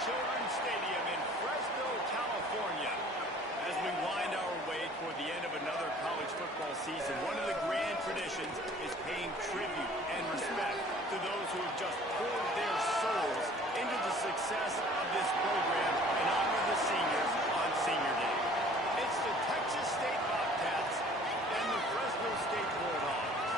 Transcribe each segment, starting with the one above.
Children's Stadium in Fresno, California. As we wind our way toward the end of another college football season, one of the grand traditions is paying tribute and respect to those who have just poured their souls into the success of this program and honor the seniors on Senior Day. It's the Texas State Bobcats and the Fresno State Bulldogs.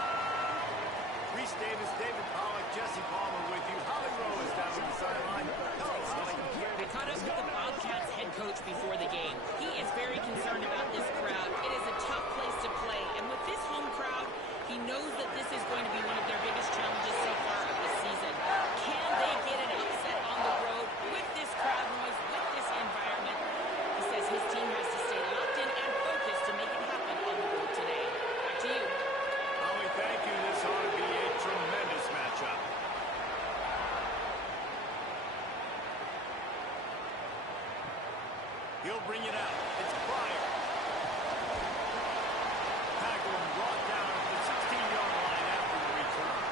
Reese Davis, David Pollack, Jesse Palmer with you. Holly Rowe is down on the sideline. Hello, Holly. I caught up with the Bobcats head coach before the game. He is very concerned about this crowd. It is a tough place to play, and with this home crowd, he knows that this is going to be one of their biggest challenges so far of the season. Can they get an upset on the road with this crowd noise, with this environment? He says his team has to stay locked in and focused to make it happen on the road today. Back to you. Holly, thank you. This ought to be a tremendous matchup. He'll bring it out. It's Pryor. Tackle and brought down at the 16-yard line after the return.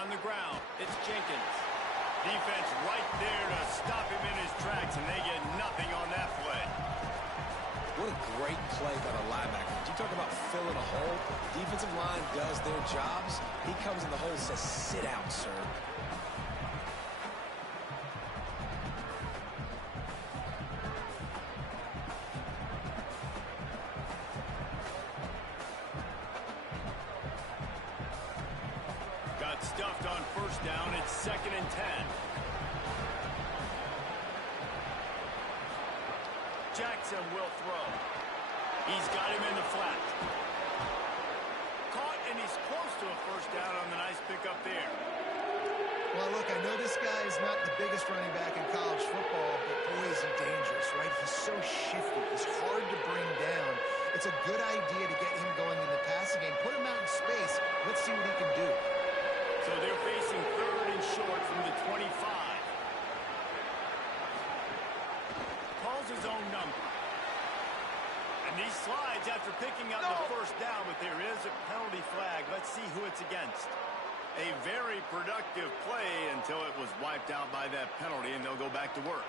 On the ground, it's Jenkins. Defense right there to stop him in his tracks, and they get nothing on that play. What a great play by the linebacker. You talk about filling a hole. Defensive line does their jobs. He comes in the hole and says, sit down, sir. Got stuffed on first down. It's 2nd and 10. Jackson will throw. He's got him in the flat. Caught, and he's close to a first down on the nice pickup there. Well, look, I know this guy is not the biggest running back in college football, but boy, is he dangerous, right? He's so shifty. He's hard to bring down. It's a good idea to get him going in the passing game. Put him out in space. Let's see what he can do. So they're facing 3rd and short from the 25. Calls his own number. And he slides after picking up the first down, but there is a penalty flag. Let's see who it's against. A very productive play until it was wiped out by that penalty, and they'll go back to work.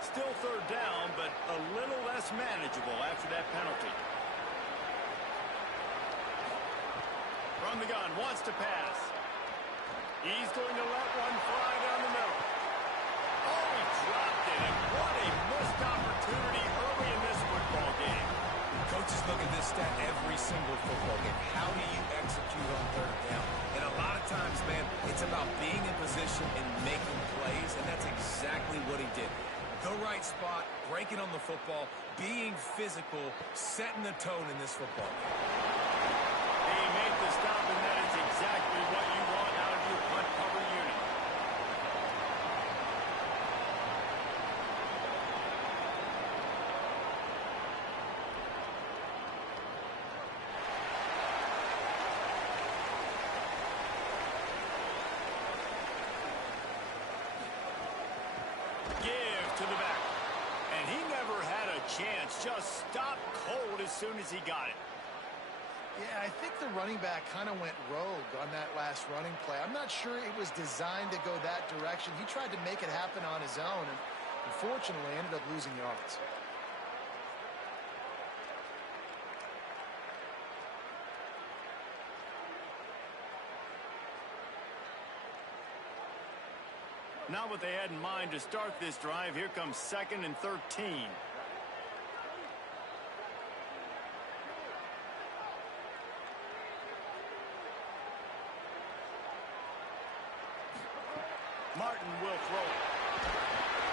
Still 3rd down, but a little less manageable after that penalty. From the gun, wants to pass. He's going to let one fly down the middle. Oh, he dropped it, and what a missed opportunity early in this football game. Coaches look at this stat every single football game. How do you execute on 3rd down? And a lot of times, man, it's about being in position and making plays, and that's exactly what he did. The right spot, breaking on the football, being physical, setting the tone in this football game. They make the stop, and that is exactly what you want out of your punt cover unit. Give to the back. And he never had a chance. Just stopped cold as soon as he got it. Yeah, I think the running back kind of went rogue on that last running play. I'm not sure it was designed to go that direction. He tried to make it happen on his own, and unfortunately ended up losing yards. Not what they had in mind to start this drive. Here comes 2nd and 13. Martin will throw it.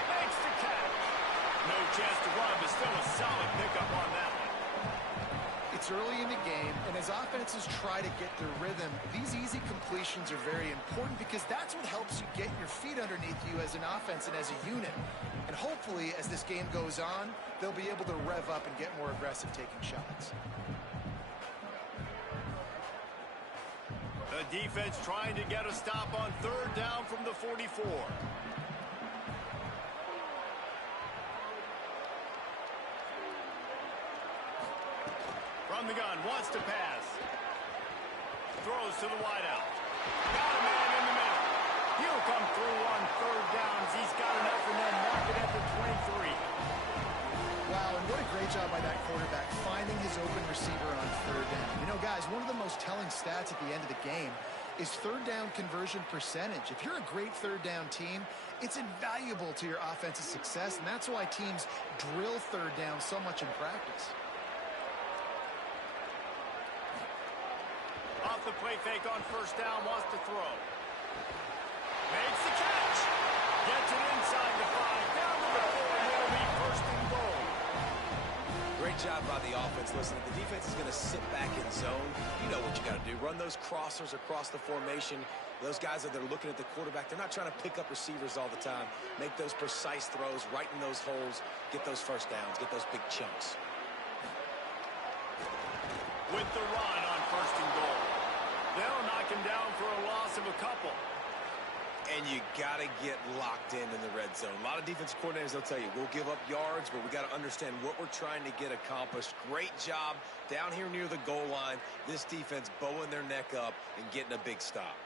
Makes the catch. No chance to run, but still a solid pickup on that one. It's early in the game, and as offenses try to get their rhythm, these easy completions are very important because that's what helps you get your feet underneath you as an offense and as a unit. And hopefully, as this game goes on, they'll be able to rev up and get more aggressive taking shots. The defense trying to get a stop on third down from the 44. From the gun, wants to pass. Throws to the wideout. Got a man in the middle. He'll come through on third downs. He's got enough and then mark it at the 23. Wow, and what a great job by that quarterback finding his open receiver on third down. You know, guys, one of the most telling stats at the end of the game is third down conversion percentage. If you're a great third down team, it's invaluable to your offensive success, and that's why teams drill third down so much in practice. Off the play fake on first down, wants to throw. Makes the catch. Gets it inside the 5, down to the 4, and it'll be first and goal. Great job by the offense. Listen, if the defense is going to sit back in zone, you know what you got to do. Run those crossers across the formation. Those guys that are looking at the quarterback, they're not trying to pick up receivers all the time. Make those precise throws right in those holes. Get those first downs. Get those big chunks. With the run on first and goal. They'll knock him down for a loss of a couple. And you got to get locked in the red zone. A lot of defensive coordinators, they'll tell you, we'll give up yards, but we got to understand what we're trying to get accomplished. Great job down here near the goal line. This defense bowing their neck up and getting a big stop.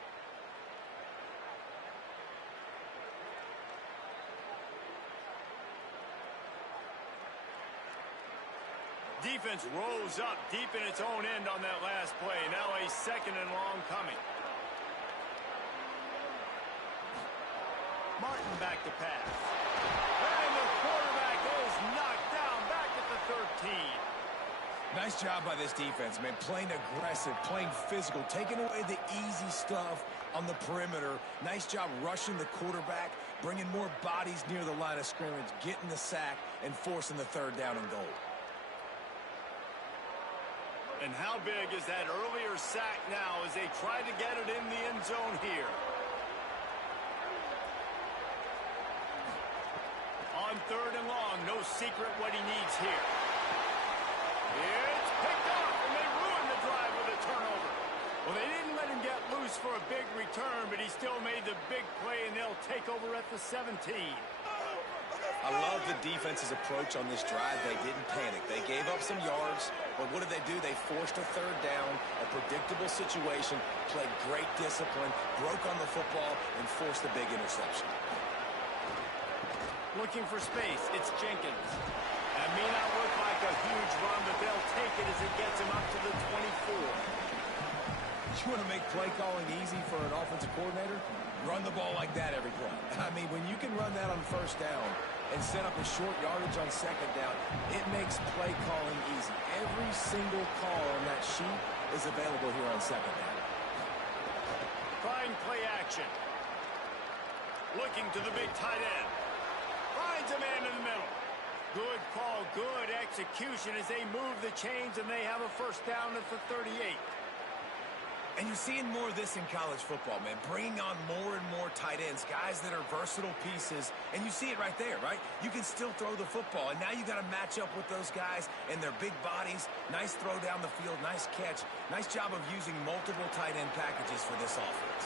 Defense rose up deep in its own end on that last play. Now a second and long coming. Martin back to pass. And the quarterback is knocked down back at the 13. Nice job by this defense, man. Playing aggressive, playing physical, taking away the easy stuff on the perimeter. Nice job rushing the quarterback, bringing more bodies near the line of scrimmage, getting the sack, and forcing the third down and goal. And how big is that earlier sack now as they try to get it in the end zone here? On third and long, no secret what he needs here. It's picked off, and they ruined the drive with a turnover. Well, they didn't let him get loose for a big return, but he still made the big play, and they'll take over at the 17. I love the defense's approach on this drive. They didn't panic. They gave up some yards, but what did they do? They forced a third down, a predictable situation, played great discipline, broke on the football, and forced a big interception. Looking for space, it's Jenkins. That may not look like a huge run, but they'll take it as it gets him up to the 24. You want to make play calling easy for an offensive coordinator? Run the ball like that every play. I mean, when you can run that on first down and set up a short yardage on second down, it makes play calling easy. Every single call on that sheet is available here on second down. Trying play action. Looking to the big tight end. Finds a man in the middle. Good call, good execution as they move the chains and they have a first down at the 38. And you're seeing more of this in college football, man. Bringing on more and more tight ends, guys that are versatile pieces. And you see it right there, right? You can still throw the football. And now you got to match up with those guys and their big bodies. Nice throw down the field, nice catch. Nice job of using multiple tight end packages for this offense.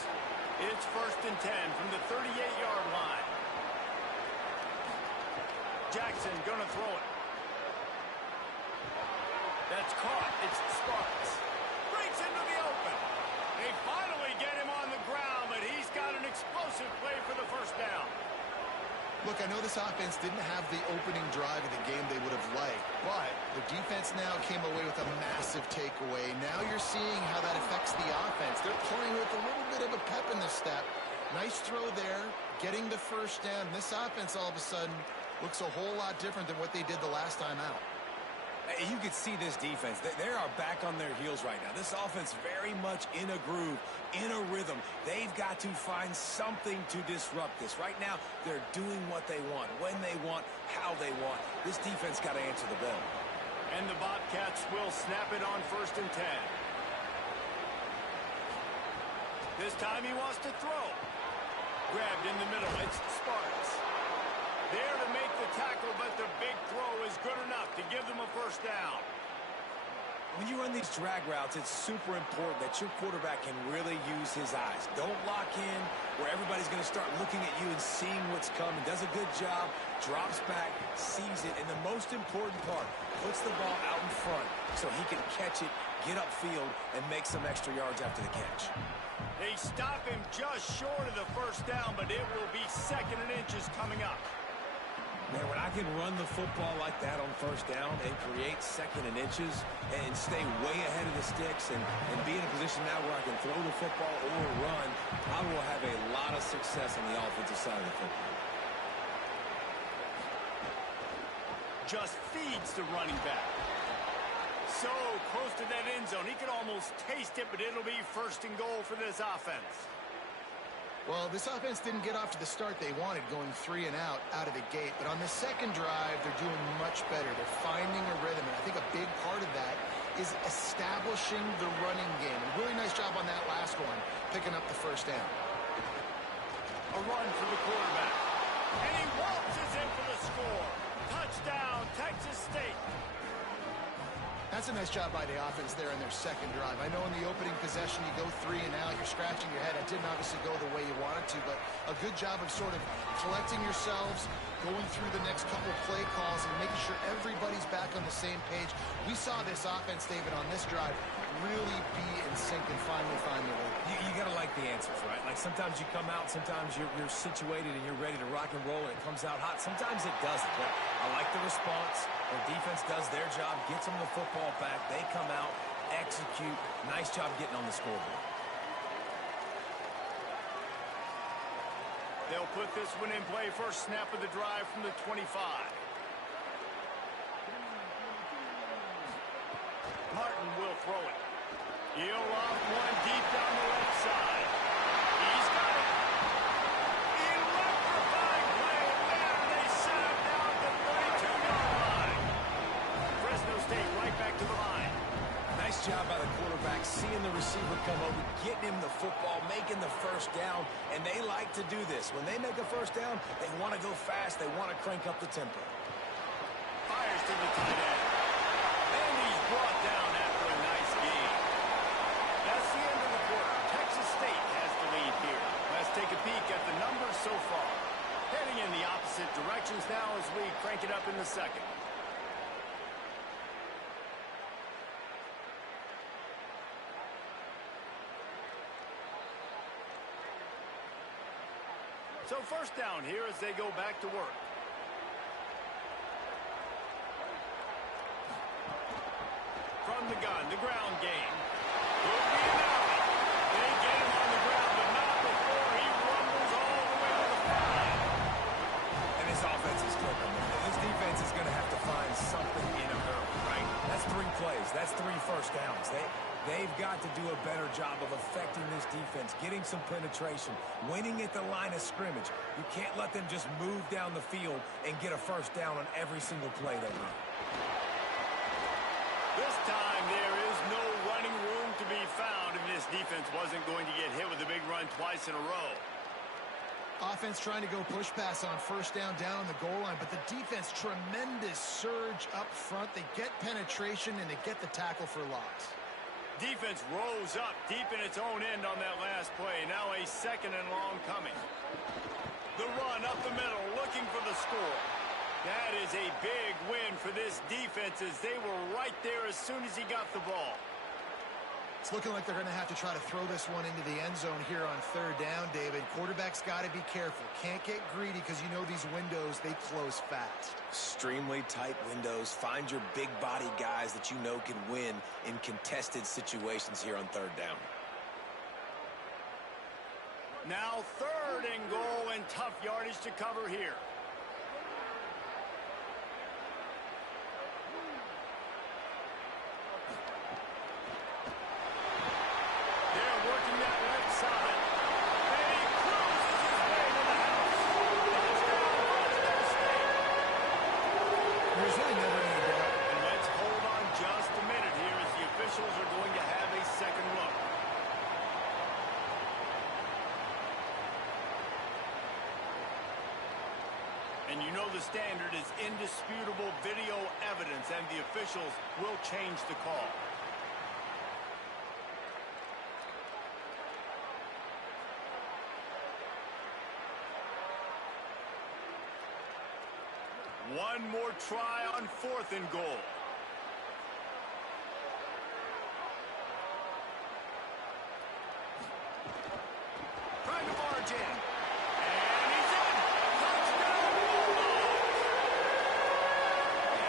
It's first and 10 from the 38-yard line. Jackson gonna throw it. That's caught. It's Sparks. Breaks into the open. They finally get him on the ground, but he's got an explosive play for the first down. Look, I know this offense didn't have the opening drive of the game they would have liked, but the defense now came away with a massive takeaway. Now you're seeing how that affects the offense. They're playing with a little bit of a pep in the step. Nice throw there, getting the first down. This offense all of a sudden looks a whole lot different than what they did the last time out. You can see this defense. They are back on their heels right now. This offense very much in a groove, in a rhythm. They've got to find something to disrupt this. Right now, they're doing what they want, when they want, how they want. This defense got to answer the bell. And the Bobcats will snap it on 1st and 10. This time he wants to throw. Grabbed in the middle. It's Sparks. There to make the tackle, but the big throw is good enough to give them a 1st down. When you run these drag routes, it's super important that your quarterback can really use his eyes. Don't lock in where everybody's going to start looking at you and seeing what's coming. Does a good job, drops back, sees it, and the most important part, puts the ball out in front so he can catch it, get upfield, and make some extra yards after the catch. They stop him just short of the 1st down, but it will be 2nd and inches coming up. Man, when I can run the football like that on 1st down and create 2nd and inches and stay way ahead of the sticks and be in a position now where I can throw the football or run, I will have a lot of success on the offensive side of the football. Just feeds the running back. So close to that end zone. He could almost taste it, but it'll be 1st and goal for this offense. Well, this offense didn't get off to the start they wanted, going 3 and out of the gate. But on the 2nd drive, they're doing much better. They're finding a rhythm, and I think a big part of that is establishing the running game. A really nice job on that last one, picking up the 1st down. A run for the quarterback. And he waltzes in for the score. Touchdown, Texas State. That's a nice job by the offense there in their 2nd drive. I know in the opening possession you go 3 and out, you're scratching your head. It didn't obviously go the way you wanted to, but a good job of sort of collecting yourselves, going through the next couple play calls, and making sure everybody's back on the same page. We saw this offense, David, on this drive really be in sync and finally find the way. You got to like the answers, right? Like sometimes you come out, sometimes you're situated and you're ready to rock and roll and it comes out hot. Sometimes it doesn't. But I like the response. The defense does their job, gets them the football back. They come out, execute. Nice job getting on the scoreboard. They'll put this one in play. 1st snap of the drive from the 25. Martin will throw it. He'll off one deep down the left side. He's got it. Electrifying play. There they set him down at the 32-yard line. Fresno State right back to the line. Nice job by the quarterback, seeing the receiver come over, getting him the football, making the 1st down, and they like to do this. When they make a 1st down, they want to go fast. They want to crank up the tempo. Fires to the tight end. And he's brought down after a nice game. That's the end of the quarter. Texas State has the lead here. Let's take a peek at the numbers so far. Heading in the opposite directions now as we crank it up in the 2nd. So 1st down here as they go back to work. From the gun, the ground game. Will be an alley. They get him on the ground, but not before he rumbles all the way to the 5. And this offense is cooking. This defense is going to have to find something in a hurry, right? That's 3 plays. That's 3 1st downs. They've got to do a better job of affecting this defense, getting some penetration, winning at the line of scrimmage. You can't let them just move down the field and get a 1st down on every single play they run. This time there is no running room to be found if this defense wasn't going to get hit with a big run twice in a row. Offense trying to go push pass on 1st down on the goal line, but the defense, tremendous surge up front. They get penetration and they get the tackle for loss. Defense rose up deep in its own end on that last play. Now a 2nd and long coming. The run up the middle, looking for the score. That is a big win for this defense as they were right there as soon as he got the ball. It's looking like they're going to have to try to throw this one into the end zone here on 3rd down, David. Quarterback's got to be careful. Can't get greedy because you know these windows, they close fast. Extremely tight windows. Find your big body guys that you know can win in contested situations here on 3rd down. Now 3rd and goal and tough yardage to cover here. officials are going to have a second look. And you know the standard is indisputable video evidence, and the officials will change the call. One more try on 4th and goal. Trying to barge in. And he's in. Touchdown, Bulldogs.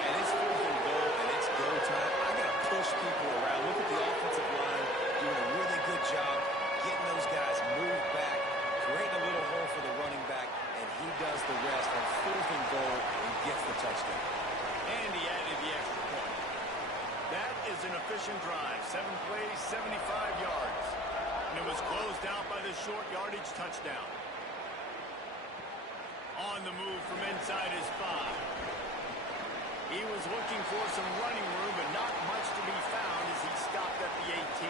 And it's 4th and goal, and it's go time. I got to push people around. Look at the offensive line doing a really good job getting those guys moved back, creating a little hole for the running back, and he does the rest on 4th and goal and gets the touchdown. And he added the extra point. That is an efficient drive. 7 plays, 75 yards. And it was closed out by the short yardage touchdown. On the move from inside his 5. He was looking for some running room, but not much to be found as he stopped at the 18.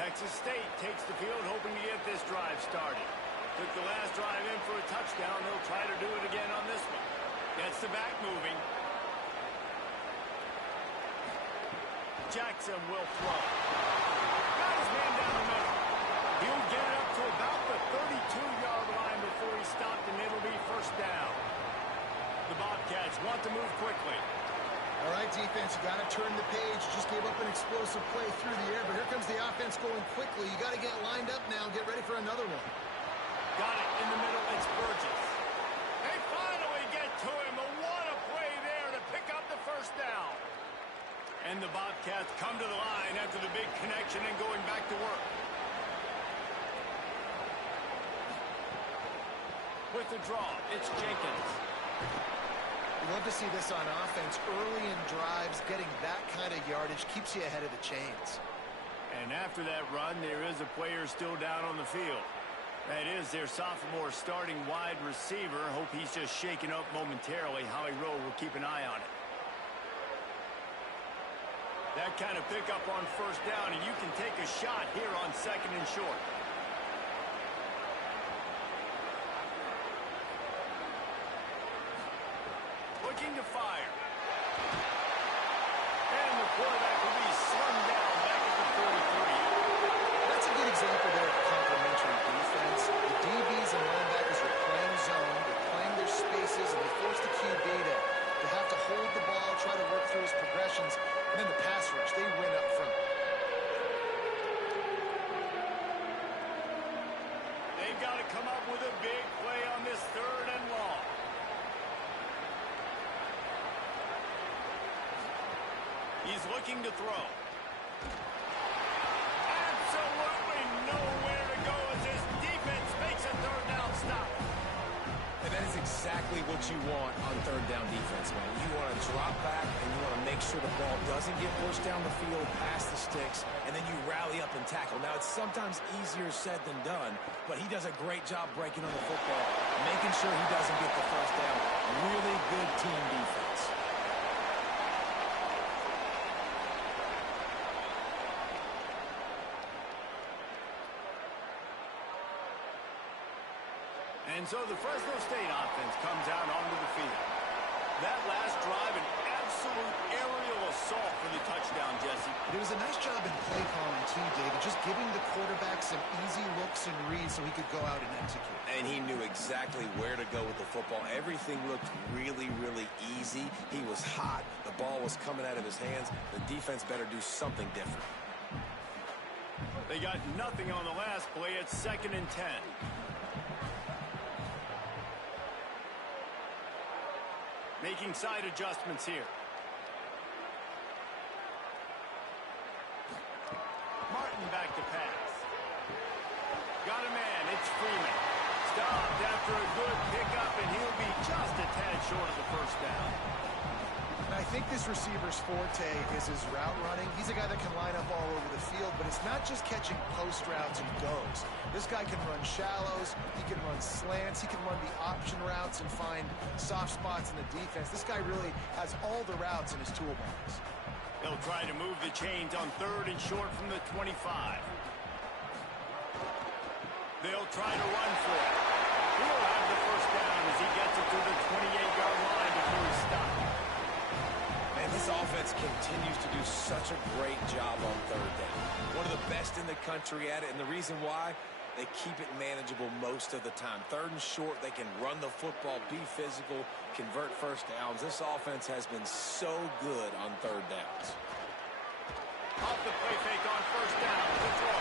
Texas State takes the field, hoping to get this drive started. Took the last drive in for a touchdown. They'll try to do it again on this one. Gets the back moving. Jackson will throw. Got his man down the middle. He'll get it up to about the 32-yard line before he stopped, and it'll be first down. The Bobcats want to move quickly. All right, defense, you got to turn the page. You just gave up an explosive play through the air, but here comes the offense going quickly. You got to get lined up now and get ready for another one. Got it in the middle. It's Burgess. They finally get to him. But what a play there to pick up the first down. And the Bobcats come to the line after the big connection and going back to work. With the draw, it's Jenkins. You love to see this on offense. Early in drives, getting that kind of yardage keeps you ahead of the chains. And after that run, there is a player still down on the field. That is their sophomore starting wide receiver. Hope he's just shaken up momentarily. Howie Rowe will keep an eye on it. That kind of pickup on first down, and you can take a shot here on 2nd and short. Looking to fire. And the quarterback will be slung down back at the 43. That's a good example there of complementary defense. The DBs and linebackers are playing zone, they're playing their spaces, and they force the QB to have to hold the ball, try to work through his progressions, and then the pass rush, they win up front. They've got to come up with a big play on this 3rd and long. He's looking to throw. Absolutely nowhere to go as this defense makes a 3rd down stop. And that is exactly what you want on 3rd down defense, man. You want to drop back, and you want to make sure the ball doesn't get pushed down the field past the sticks, and then you rally up and tackle. Now, it's sometimes easier said than done, but he does a great job breaking on the football, making sure he doesn't get the first down. Really good team defense. And so the Fresno State offense comes out onto the field. That last drive, an absolute aerial assault for the touchdown, Jesse. It was a nice job in play calling, too, David, just giving the quarterback some easy looks and reads so he could go out and execute. And he knew exactly where to go with the football. Everything looked really, really easy. He was hot. The ball was coming out of his hands. The defense better do something different. They got nothing on the last play. It's 2nd and 10. Making side adjustments here. Martin back to pass. Got a man. It's Freeman. Stopped after a good pickup, and he'll be just a tad short of the first down. And I think this receiver's forte is his route running. He's a guy that can line up all over the field, but it's not just catching post routes and goes. This guy can run shallows, he can run slants, he can run the option routes and find soft spots in the defense. This guy really has all the routes in his toolbox. He'll try to move the chains on 3rd and short from the 25. They'll try to run for it. He'll have the first down as he gets it to the 28-yard line before he's stopped. Man, this offense continues to do such a great job on 3rd down. One of the best in the country at it, and the reason why, they keep it manageable most of the time. 3rd and short, they can run the football, be physical, convert first downs. This offense has been so good on 3rd downs. Off the play fake on first down to throw.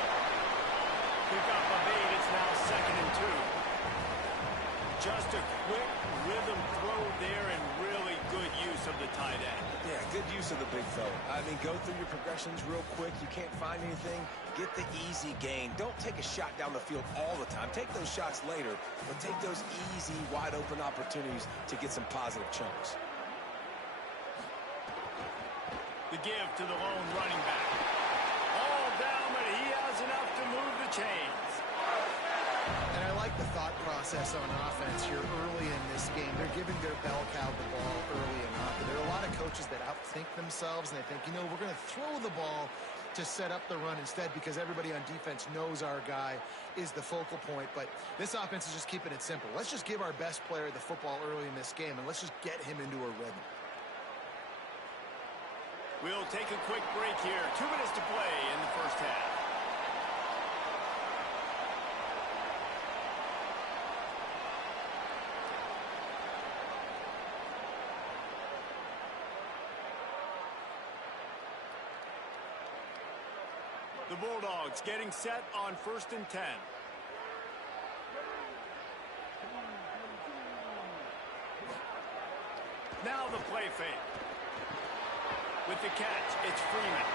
Pick up a bait. It's now 2nd and 2. Just a quick rhythm throw there and really good use of the tight end. Yeah, good use of the big fella. I mean, go through your progressions real quick. You can't find anything. Get the easy gain. Don't take a shot down the field all the time. Take those shots later, but take those easy, wide-open opportunities to get some positive chunks. The give to the lone running back. All down, but he has enough to move the chains. And I like the thought process on offense here early in this game. They're giving their bell cow the ball early enough. And there are a lot of coaches that outthink themselves, and they think, you know, we're going to throw the ball to set up the run instead because everybody on defense knows our guy is the focal point. But this offense is just keeping it simple. Let's just give our best player the football early in this game, and let's just get him into a rhythm. We'll take a quick break here. 2 minutes to play in the first half. The Bulldogs getting set on 1st and 10. Now the play fake. With the catch, it's Freeman.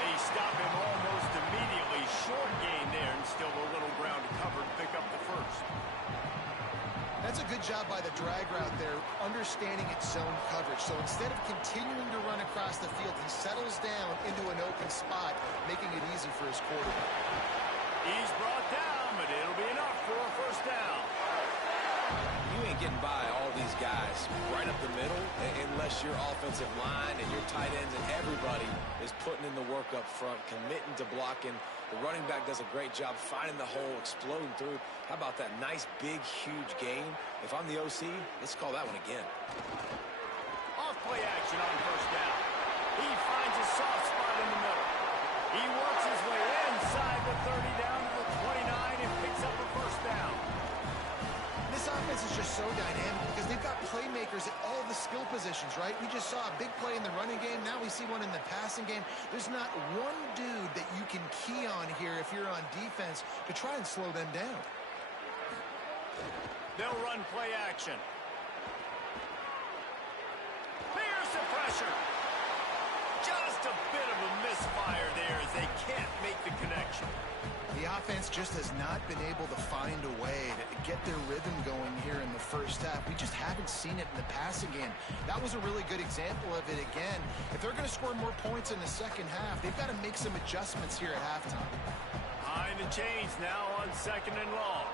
They stop him almost immediately. Short gain there, and still a little ground to cover to pick up the first. That's a good job by the drag route there, understanding its zone coverage. So instead of continuing to run across the field, he settles down into an open spot, making it easy for his quarterback. He's brought down, but it'll be enough for a first down. You ain't getting by all these guys right up the middle unless your offensive line and your tight ends and everybody is putting in the work up front, committing to blocking. The running back does a great job finding the hole, exploding through. How about that nice, big, huge gain? If I'm the OC, let's call that one again. Off play action on first down. He finds a soft spot in the middle. He works his way inside the 30 down to the 29 and picks up a first down. This offense is just so dynamic because they've got playmakers at all the skill positions, right? We just saw a big play in the running game. Now we see one in the passing game. There's not one dude that you can key on here if you're on defense to try and slow them down. They'll run play action. Here's the pressure. Just a bit of a misfire there as they can't make the connection. The offense just has not been able to find a way to get their rhythm going here in the first half. We just haven't seen it in the passing game. That was a really good example of it again. If they're going to score more points in the second half, they've got to make some adjustments here at halftime. Behind the chains now on 2nd and long.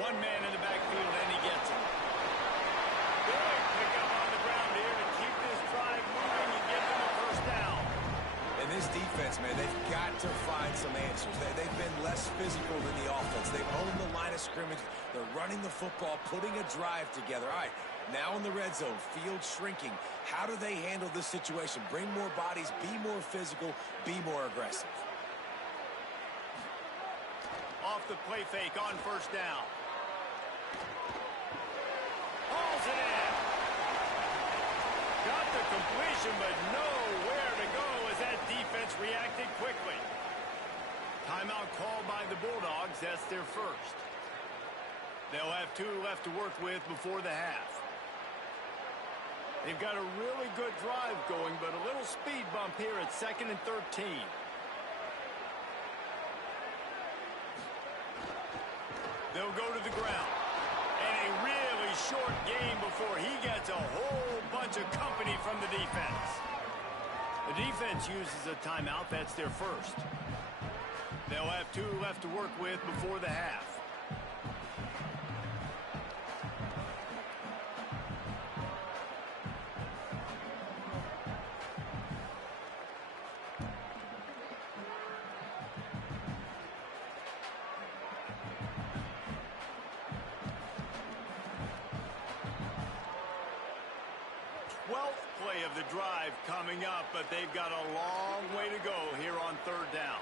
One man in the backfield, and he gets it. Good pick up on the ground here to keep this drive moving and get them a first down. And this defense, man, they've got to find some answers. They've been less physical than the offense. They've owned the line of scrimmage. They're running the football, putting a drive together. All right, now in the red zone, field shrinking. How do they handle this situation? Bring more bodies, be more physical, be more aggressive. Off the play fake on first down. Hauls it in. Got the completion, but nowhere to go as that defense reacted quickly. Timeout called by the Bulldogs. That's their first. They'll have 2 left to work with before the half. They've got a really good drive going, but a little speed bump here at 2nd and 13. They'll go to the ground. And a really short game before he gets a whole bunch of company from the defense. The defense uses a timeout. That's their first. They'll have 2 left to work with before the half. Play of the drive coming up, but they've got a long way to go here on 3rd down.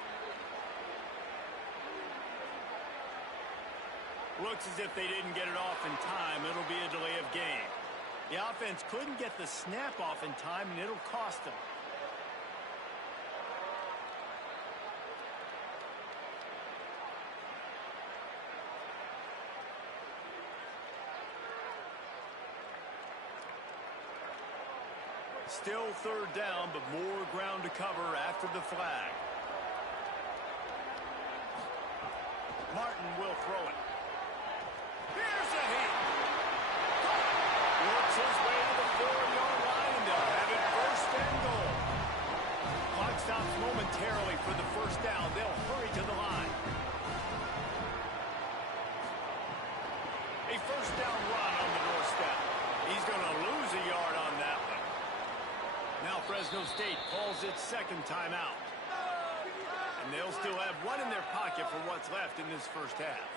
Looks as if they didn't get it off in time. It'll be a delay of game. The offense couldn't get the snap off in time, and it'll cost them. Still 3rd down, but more ground to cover after the flag. Martin will throw it. Here's a hit. Works his way to the 4-yard line, and they'll have it 1st and goal. Clock stops momentarily for the 1st down. They'll hurry to the line. A 1st down run on the doorstep. He's going to lose a yard on that one. Now Fresno State calls its 2nd timeout. And they'll still have 1 in their pocket for what's left in this 1st half.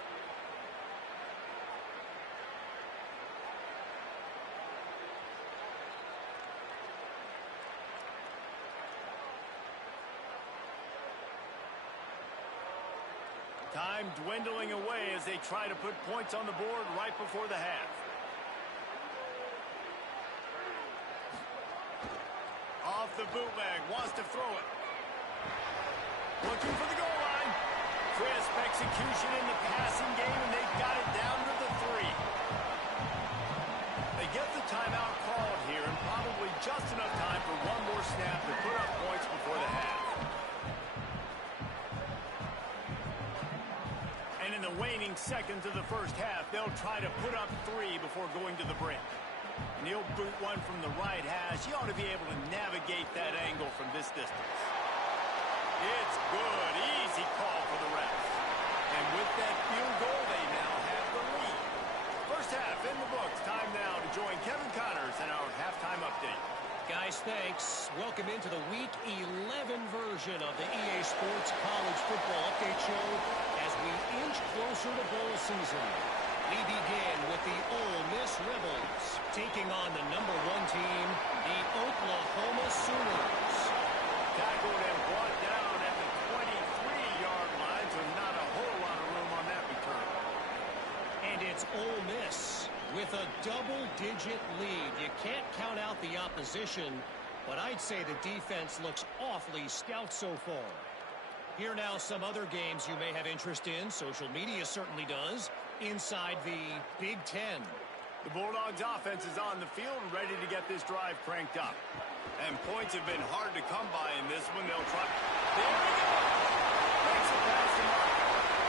Time dwindling away as they try to put points on the board right before the half. Off the bootleg, wants to throw it. Looking for the goal line. Crisp execution in the passing game, and they've got it down to the 3. They get the timeout called here, and probably just enough time for 1 more snap to put up points before the half. And in the waning seconds of the 1st half, they'll try to put up 3 before going to the break. And he'll boot one from the right hash. He ought to be able to navigate that angle from this distance. It's good. Easy call for the refs. And with that field goal, they now have the lead. 1st half in the books. Time now to join Kevin Connors in our halftime update. Guys, thanks. Welcome into the Week 11 version of the EA Sports College Football Update Show as we inch closer to bowl season. We begin with the Ole Miss Rebels taking on the #1 team, the Oklahoma Sooners. Tackled and brought down at the 23-yard line, so not a whole lot of room on that return. And it's Ole Miss with a double-digit lead. You can't count out the opposition, but I'd say the defense looks awfully stout so far. Here now some other games you may have interest in. Social media certainly does. Inside the Big Ten. The Bulldogs offense is on the field, ready to get this drive cranked up. And points have been hard to come by in this one. They'll try. There we go. Makes it past the mark.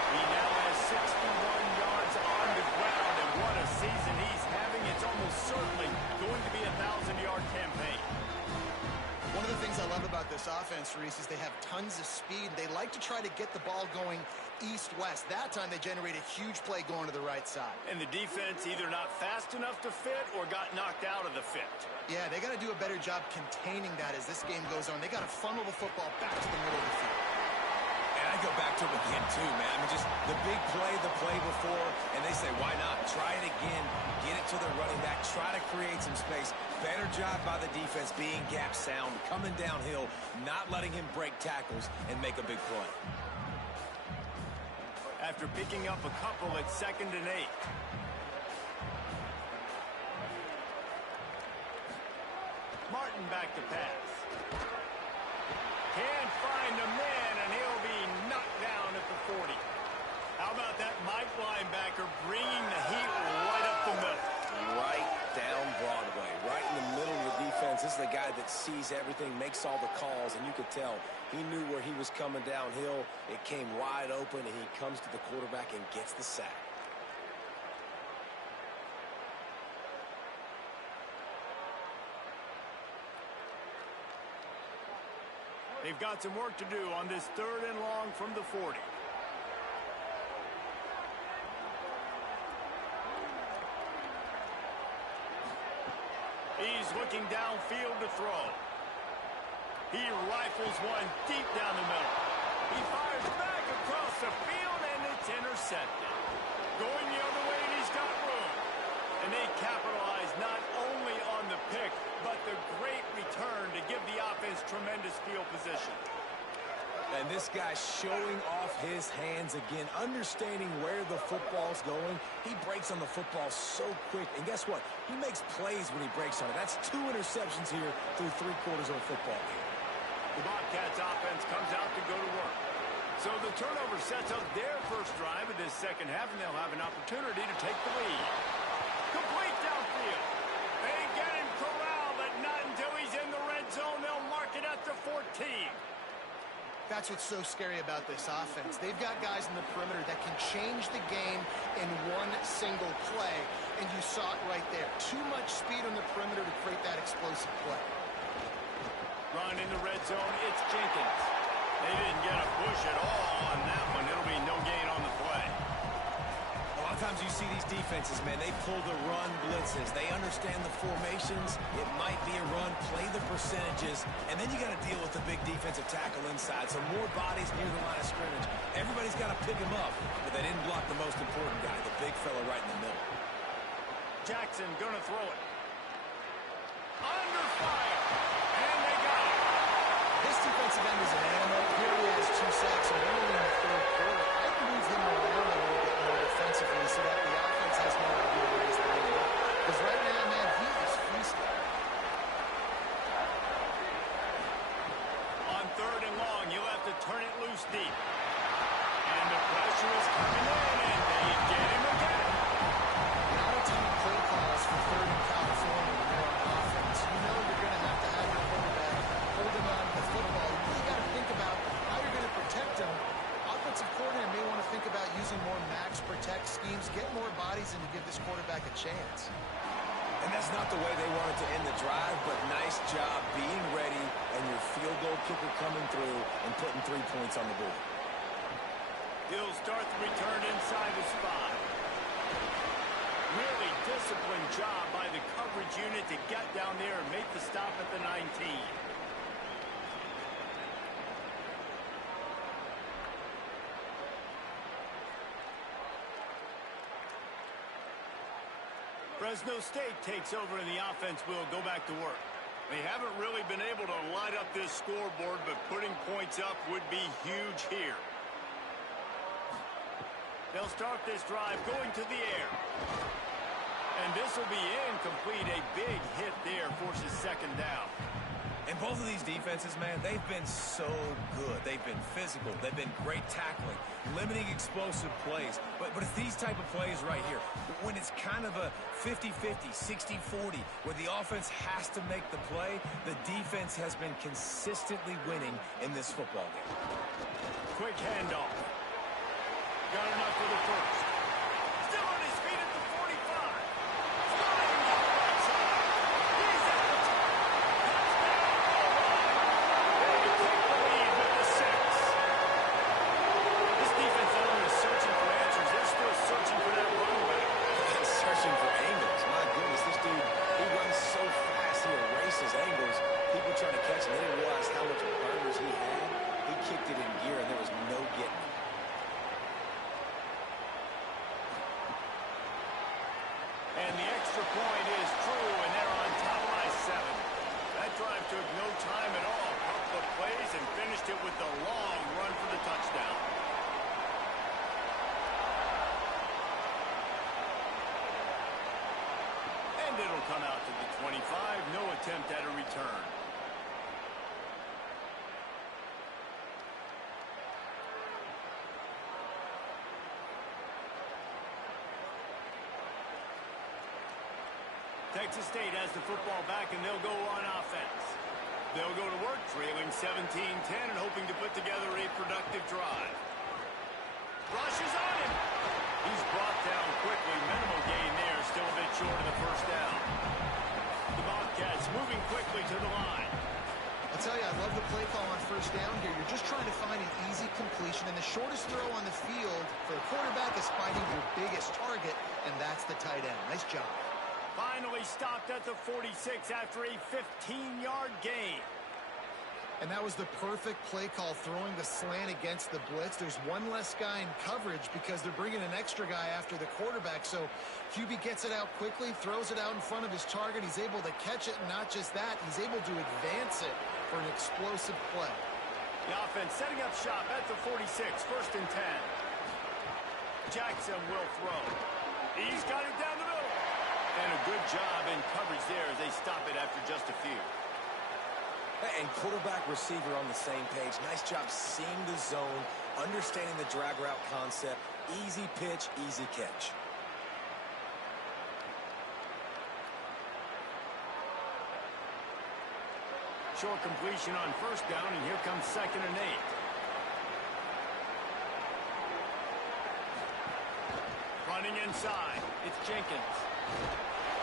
He now has 61 yards on the ground, and what a season he's having. It's almost certainly going to be a 1,000-yard campaign. One of the things I love about this offense, Reese, is they have tons of speed. They like to try to get the ball going east-west. That time they generate a huge play going to the right side. And the defense either not fast enough to fit or got knocked out of the fit. Yeah, they got to do a better job containing that as this game goes on. They got to funnel the football back to the middle of the field. And I go back to it again, too, man. I mean, just the big play, the play before, and they say, why not? Try it again. Get it to the running back. Try to create some space. Better job by the defense being gap sound, coming downhill, not letting him break tackles and make a big play. After picking up a couple at 2nd and 8. Martin back to pass. Can't find a man, and he'll be knocked down at the 40. How about that Mike linebacker bringing the heat right up the middle? Right down Broadway, right in the middle of the defense. This is the guy that sees everything, makes all the calls, and you could tell he knew where he was coming downhill. It came wide open, and he comes to the quarterback and gets the sack. They've got some work to do on this 3rd and long from the 40. He's looking downfield to throw. He rifles one deep down the middle. He fires back across the field, and it's intercepted. Going the other way, and he's got room. And they capitalize not only on the pick, but the great return to give the offense tremendous field position. And this guy's showing off his hands again, understanding where the football's going. He breaks on the football so quick. And guess what? He makes plays when he breaks on it. That's 2 interceptions here through 3/4 of a football game. The Bobcats offense comes out to go to work. So the turnover sets up their first drive of this second half, and they'll have an opportunity to take the lead. Complete downfield. They get him corralled, but not until he's in the red zone. They'll mark it at the 14. That's what's so scary about this offense. They've got guys in the perimeter that can change the game in one single play, and you saw it right there. Too much speed on the perimeter to create that explosive play. Run in the red zone, it's Jenkins. They didn't get a push at all on that one. It'll be no gain on the play. A lot of times you see these defenses, man, they pull the run blitzes. They understand the formations. It might be a run, play the percentages, and then you got to deal with the big defensive tackle inside. So more bodies near the line of scrimmage. Everybody's got to pick him up, but they didn't block the most important guy, the big fella right in the middle. Jackson gonna throw it. Under fire. And they got it. This defensive end is an animal. Here he has 2 sacks, and early in the 3rd quarter, I'd move him around a little bit more defensively so that the offense has no idea where he's lining up. Because right now, man, he is freestyle. On 3rd and long, you'll have to turn it loose deep. And the pressure is coming in, and they get him again. Not a ton of play calls for 3rd and California when you're on offense. You know you're going to have your quarterback holding on to the football. You really got to think about how you're going to protect him. Offensive coordinator may want to think about using more max protect schemes, get more bodies in to give this quarterback a chance. And that's not the way they wanted to end the drive, but nice job being ready and your field goal kicker coming through and putting 3 points on the board. He'll start the return inside the spot. Really disciplined job by the coverage unit to get down there and make the stop at the 19. Fresno State takes over and the offense will go back to work. They haven't really been able to light up this scoreboard, but putting points up would be huge here. They'll start this drive going to the air. And this will be incomplete. A big hit there forces 2nd down. And both of these defenses, man, they've been so good. They've been physical. They've been great tackling, limiting explosive plays. But it's these type of plays right here, when it's kind of a 50-50, 60-40, where the offense has to make the play, the defense has been consistently winning in this football game. Quick handoff. Got enough for the first. Still on his feet at the 45. Flying down the right side. He's at the top. They take the lead with the 6. This defense not only is searching for answers, they're still searching for that running back. Searching for angles. My goodness, this dude, he runs so fast, he erases angles. People trying to catch him, they didn't realize how much burners he had. He kicked it in gear, and there was no getting it. And the extra point is true, and they're on top by 7. That drive took no time at all. Pumped the plays and finished it with the long run for the touchdown. And it'll come out to the 25. No attempt at a return. Texas State has the football back, and they'll go on offense. They'll go to work, trailing 17-10 and hoping to put together a productive drive. Rushes on him. He's brought down quickly. Minimal gain there, still a bit short of the first down. The Bobcats moving quickly to the line. I'll tell you, I love the play call on first down here. You're just trying to find an easy completion, and the shortest throw on the field for a quarterback is finding your biggest target, and that's the tight end. Nice job. Finally stopped at the 46 after a 15-yard gain. And that was the perfect play call, throwing the slant against the blitz. There's one less guy in coverage because they're bringing an extra guy after the quarterback. So QB gets it out quickly, throws it out in front of his target. He's able to catch it, and not just that, he's able to advance it for an explosive play. The offense setting up shop at the 46, first and 10. Jackson will throw. He's got it down the middle. And a good job in coverage there as they stop it after just a few. And quarterback, receiver on the same page. Nice job seeing the zone, understanding the drag route concept. Easy pitch, easy catch. Short completion on first down, and here comes 2nd and 8. Running inside, it's Jenkins.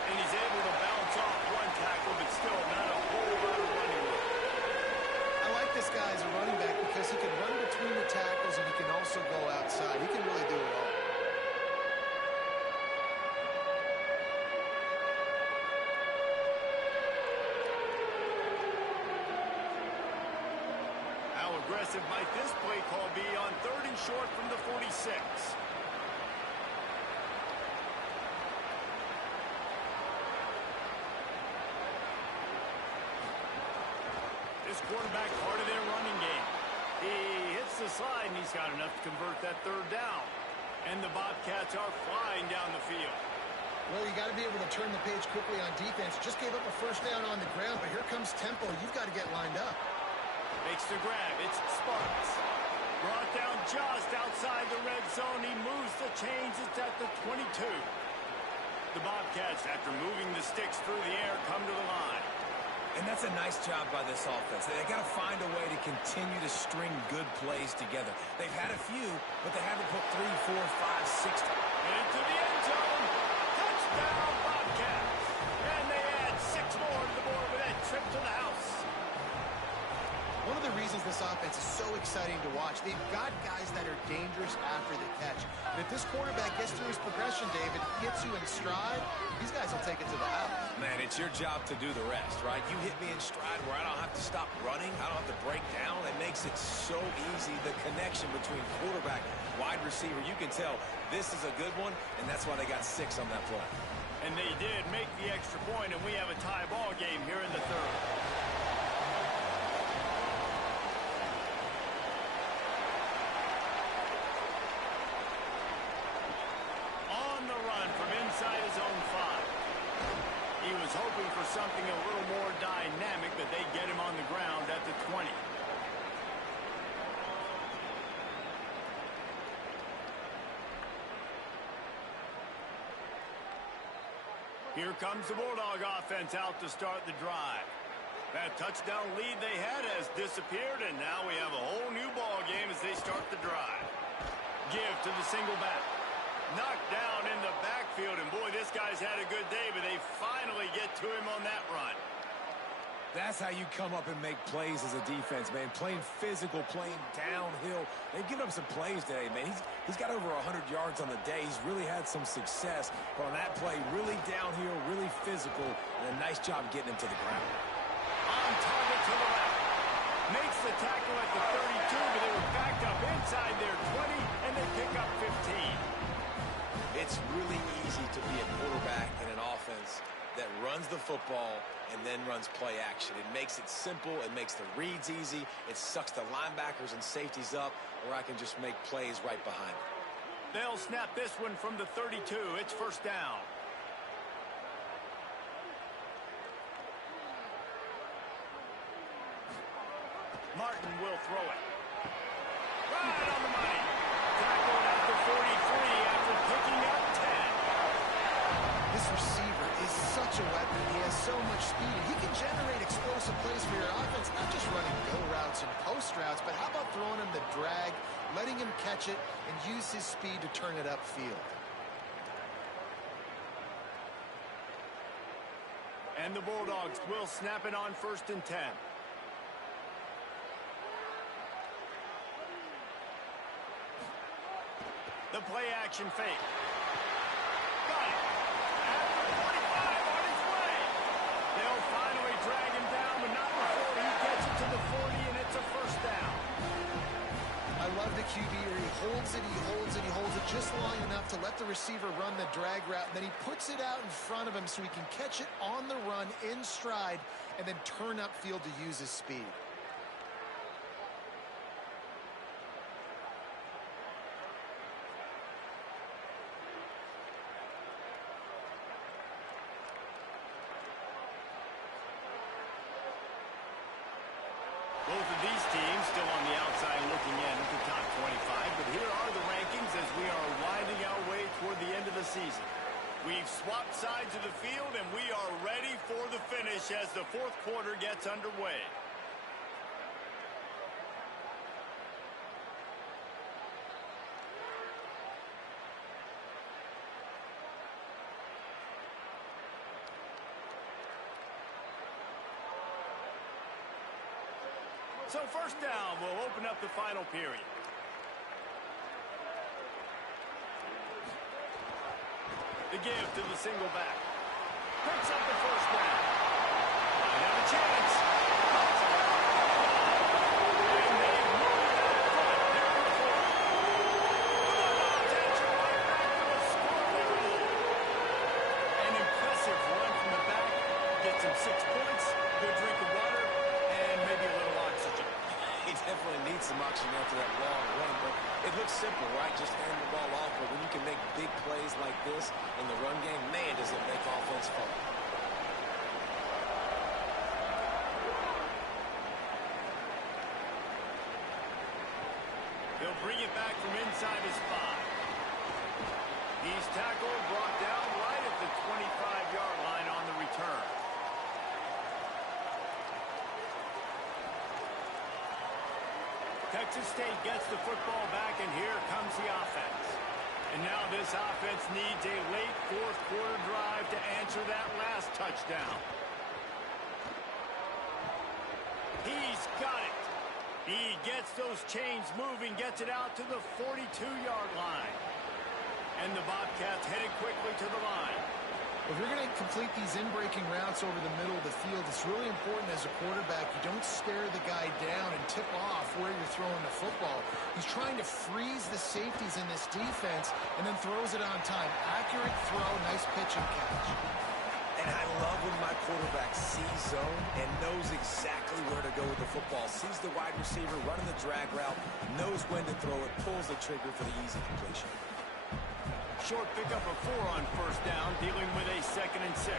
And he's able to bounce off one tackle, but still not a whole lot of running room. I like this guy as a running back because he can run between the tackles and he can also go outside. He can really do it all. How aggressive might this play call be on 3rd and short from the 46? This quarterback part of their running game. He hits the slide, and he's got enough to convert that 3rd down. And the Bobcats are flying down the field. Well, you got to be able to turn the page quickly on defense. Just gave up a first down on the ground, but here comes tempo. You've got to get lined up. Makes the grab. It's Sparks. Brought down just outside the red zone. He moves the chains. It's at the 22. The Bobcats, after moving the sticks through the air, come to the line. And that's a nice job by this offense. They got to find a way to continue to string good plays together. They've had a few, but they haven't put 3, 4, 5, 6. Into the end zone. Touchdown, Bobcats. And they add 6 more to the board with that trip to the house. One of the reasons this offense is so exciting to watch, they've got guys that are dangerous after the catch. And if this quarterback gets through his progression, David, hits you in stride, these guys will take it to the house. Man, it's your job to do the rest, right? You hit me in stride where I don't have to stop running. I don't have to break down. It makes it so easy. The connection between quarterback, wide receiver, you can tell this is a good one, and that's why they got 6 on that play. And they did make the extra point, and we have a tie ball game here in the 3rd. Inside his own 5. He was hoping for something a little more dynamic, but they get him on the ground at the 20. Here comes the Bulldog offense out to start the drive. That touchdown lead they had has disappeared, and now we have a whole new ball game as they start the drive. Give to the single back. Knocked down in the backfield, and boy, this guy's had a good day, but they finally get to him on that run. That's how you come up and make plays as a defense, man. Playing physical, playing downhill. They've given up some plays today, man. He's got over 100 yards on the day. He's really had some success. But on that play, really downhill, really physical, and a nice job getting him to the ground. On target to the left. Makes the tackle at the 32, but they were backed up inside their 20, and they pick up 15. It's really easy to be a quarterback in an offense that runs the football and then runs play action. It makes it simple. It makes the reads easy. It sucks the linebackers and safeties up, or I can just make plays right behind them. They'll snap this one from the 32. It's first down. Martin will throw it. Right on the money. Tackled at the 43 after picking up 10. This receiver is such a weapon. He has so much speed, and he can generate explosive plays for your offense, not just running go routes and post routes, but how about throwing him the drag, letting him catch it, and use his speed to turn it upfield. And the Bulldogs will snap it on 1st and 10. The play action fake. Got it. At the 45 on his way. They'll finally drag him down, but not before he gets it to the 40, and it's a first down. I love the QB here. He holds it, he holds it, he holds it just long enough to let the receiver run the drag route. And then he puts it out in front of him so he can catch it on the run in stride and then turn upfield to use his speed. Both of these teams still on the outside looking in at the top 25, but here are the rankings as we are winding our way toward the end of the season. We've swapped sides of the field, and we are ready for the finish as the fourth quarter gets underway. So first down will open up the final period. The give to the single back. Picks up the first down. Might have a chance. And they move it up front. They're on the 40. Attention right back to the score there. An impressive run from the back. Gets him 6 points. Good drink of water. And maybe a little oxygen. He definitely needs some oxygen after that long run, but it looks simple, right? Just hand the ball off, but when you can make big plays like this in the run game, man, does it make offense fun. He'll bring it back from inside his 5. He's tackled, brought down right at the 25-yard line on the return. Texas State gets the football back, and here comes the offense. And now this offense needs a late fourth quarter drive to answer that last touchdown. He's got it. He gets those chains moving, gets it out to the 42-yard line. And the Bobcats headed quickly to the line. If you're going to complete these in-breaking routes over the middle of the field, it's really important as a quarterback you don't stare the guy down and tip off where you're throwing the football. He's trying to freeze the safeties in this defense and then throws it on time. Accurate throw, nice pitch and catch. And I love when my quarterback sees zone and knows exactly where to go with the football. Sees the wide receiver running the drag route, knows when to throw it, pulls the trigger for the easy completion. Short pickup of 4 on first down, dealing with a 2nd and 6.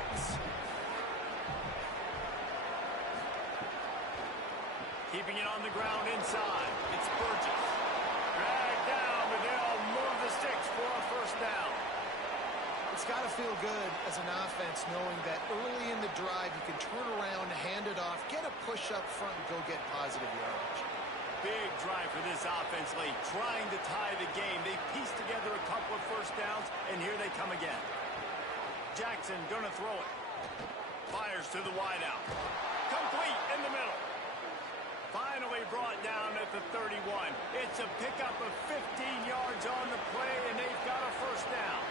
Keeping it on the ground inside. It's Burgess. Dragged down, but they'll move the sticks for a first down. It's got to feel good as an offense knowing that early in the drive you can turn around, hand it off, get a push up front, and go get positive yardage. Big drive for this offense late, trying to tie the game. They pieced together a couple of first downs, and here they come again. Jackson gonna throw it. Fires to the wideout. Complete in the middle. Finally brought down at the 31. It's a pickup of 15 yards on the play, and they've got a first down.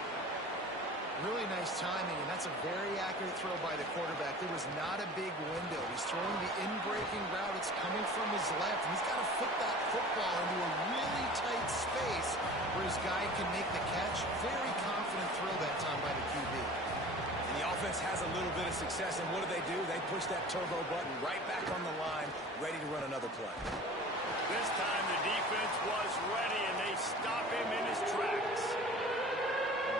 Really nice timing, and that's a very accurate throw by the quarterback. There was not a big window. He's throwing the in-breaking route. It's coming from his left, and he's got to fit that football into a really tight space where his guy can make the catch. Very confident throw that time by the QB. And the offense has a little bit of success, and what do? They push that turbo button right back on the line, ready to run another play. This time the defense was ready, and they stop him in his tracks.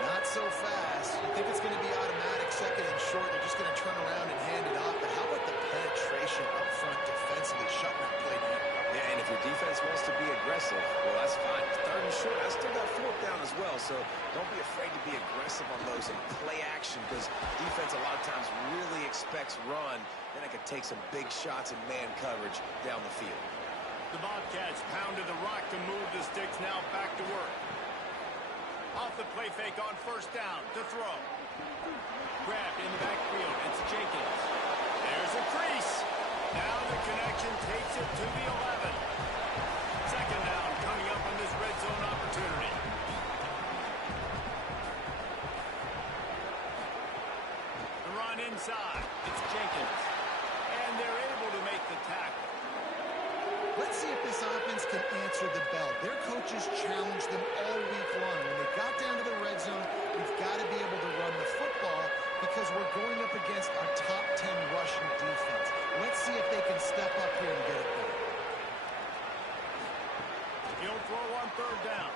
Not so fast. You think it's going to be automatic, 2nd and short. They're just going to turn around and hand it off. But how about the penetration up front defensively, shutting that play down? Yeah, and if your defense wants to be aggressive, well, that's fine. 3rd and short, I still got 4th down as well. So don't be afraid to be aggressive on those and play action, because defense a lot of times really expects run. Then it can take some big shots in man coverage down the field. The Bobcats pounded the rock to move the sticks. Now back to work. Off the play fake on first down to throw. Grabbed in the backfield. It's Jenkins. There's a crease. Now the connection takes it to the 11. 2nd down coming up on this red zone opportunity. Let's see if this offense can answer the bell. Their coaches challenged them all week long. When they got down to the red zone, we've got to be able to run the football because we're going up against our top 10 rushing defense. Let's see if they can step up here and get it done. He'll throw on third down.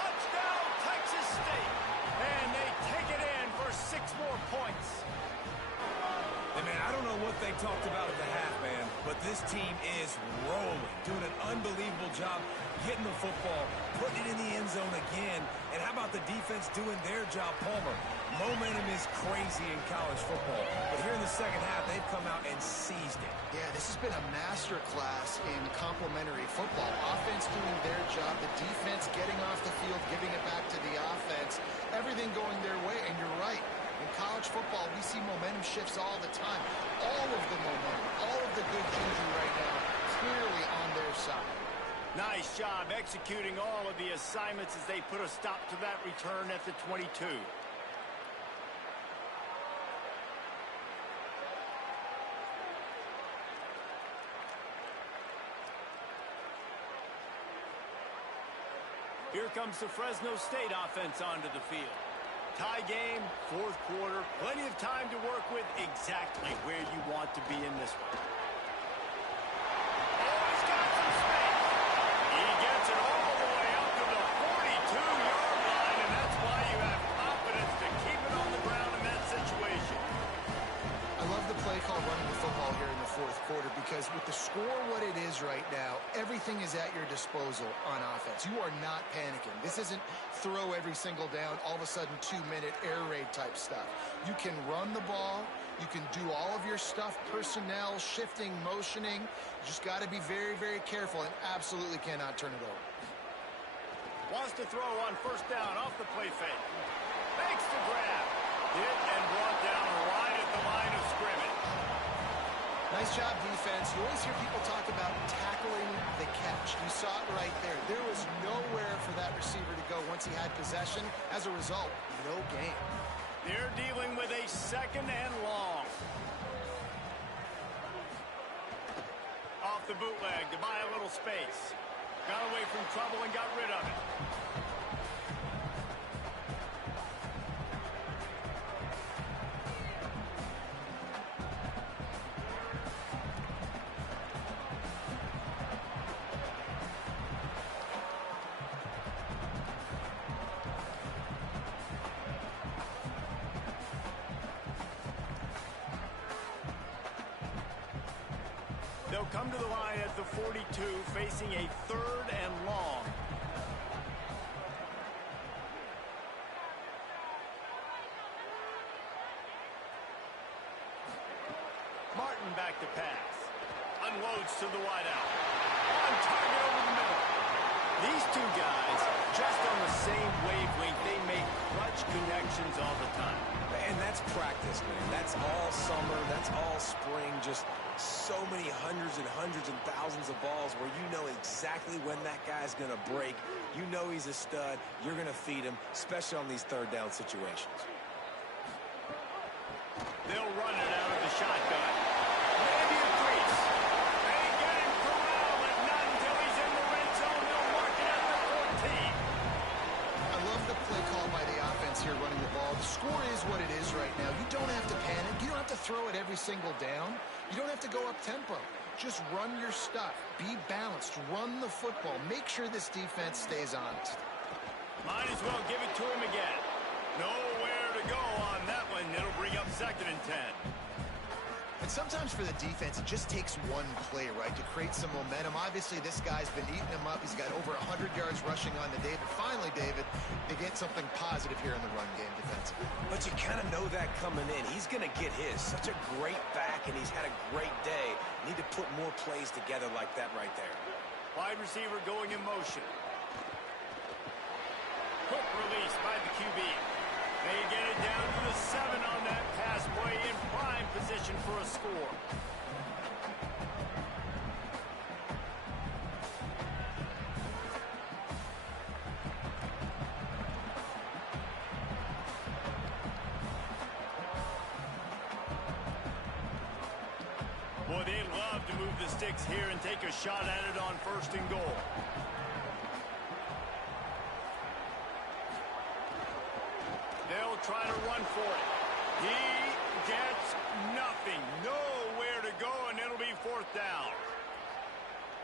Touchdown, Texas State. And they take it in for 6 more points. Hey, man, I don't know what they talked about at the half, man, but this team is rolling, doing an unbelievable job getting the football, putting it in the end zone again. And how about the defense doing their job, Palmer? Momentum is crazy in college football, but here in the second half, they've come out and seized it. Yeah, this has been a master class in complementary football. Offense doing their job, the defense getting off the field, giving it back to the offense, everything going their way, and you're right. In college football, we see momentum shifts all the time. All of the momentum, all of the good ginger right now, clearly on their side. Nice job executing all of the assignments as they put a stop to that return at the 22. Here comes the Fresno State offense onto the field. Tie game, 4th quarter, plenty of time to work with, exactly where you want to be in this one. Oh, he's got some space. He gets it all the way up to the 42-yard line, and that's why you have confidence to keep it on the ground in that situation. I love the play call running the football here in the 4th quarter because with the score what it is right now, everything is at your disposal on offense. You are not panicking. This isn't throw every single down, all of a sudden 2-minute air raid type stuff. You can run the ball. You can do all of your stuff, personnel, shifting, motioning. You just got to be very, very careful and absolutely cannot turn it over. Wants to throw on 1st down off the play fake. Makes the grab. Hit and brought down right at the line of scrimmage. Nice job, defense. You always hear people talk about tackling the catch. You saw it right there. There was nowhere for that receiver to go once he had possession. As a result, no gain. They're dealing with a 2nd and long. Off the bootleg to buy a little space. Got away from trouble and got rid of it. They'll come to the line at the 42, facing a 3rd and long. Martin back to pass. Unloads to the wideout. On target over the middle. These two guys, just on the same wavelength, they make clutch connections all the time. And that's practice, man. That's all summer. That's all spring. Just so many hundreds and thousands of balls where you know exactly when that guy's going to break. You know he's a stud. You're going to feed him, especially on these 3rd down situations. They'll run it out of the shotgun. Maybe a crease. They get him corralled, but not until he's in the red zone. They'll mark it at the 14. I love the play call by the offense here running the ball. The score is what it is right now. You don't have to panic. You don't have to throw it every single down. You don't have to go up tempo. Just run your stuff. Be balanced. Run the football. Make sure this defense stays honest. Might as well give it to him again. Nowhere to go on that one. It'll bring up 2nd and 10. And sometimes for the defense, it just takes one play, right, to create some momentum. Obviously, this guy's been eating him up. He's got over 100 yards rushing on to David. Finally, David, they get something positive here in the run game defensively. But you kind of know that coming in. He's going to get his. Such a great back, and he's had a great day. Need to put more plays together like that right there. Wide receiver going in motion. Quick release by the QB. They get it down to the 7 on that pass play in prime position for a score. Boy, the sticks here and take a shot at it on 1st and goal. They'll try to run for it. He gets nothing. Nowhere to go, and it'll be 4th down.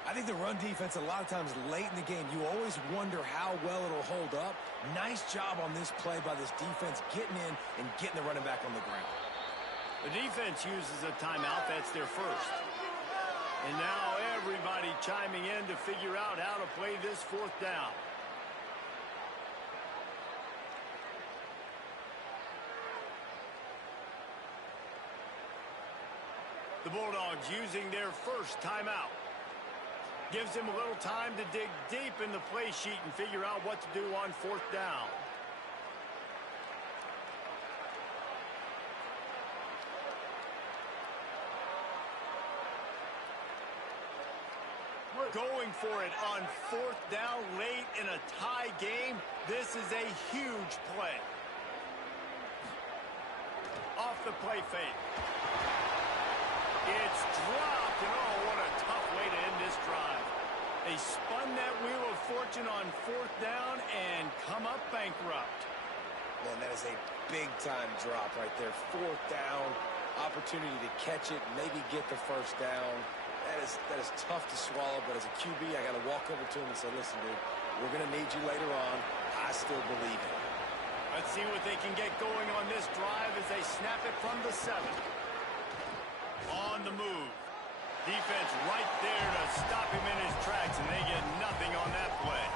I think the run defense, a lot of times late in the game, you always wonder how well it'll hold up. Nice job on this play by this defense getting in and getting the running back on the ground. The defense uses a timeout. That's their first. And now everybody chiming in to figure out how to play this 4th down. The Bulldogs using their first timeout. Gives him a little time to dig deep in the play sheet and figure out what to do on 4th down. Going for it on 4th down late in a tie game. This is a huge play. Off the play fake. It's dropped, and oh, what a tough way to end this drive. They spun that wheel of fortune on 4th down and come up bankrupt. Man, that is a big-time drop right there. 4th down, opportunity to catch it, maybe get the 1st down. That is tough to swallow, but as a QB, I got to walk over to him and say, listen, dude, we're going to need you later on. I still believe in it. Let's see what they can get going on this drive as they snap it from the 7. On the move. Defense right there to stop him in his tracks, and they get nothing on that play.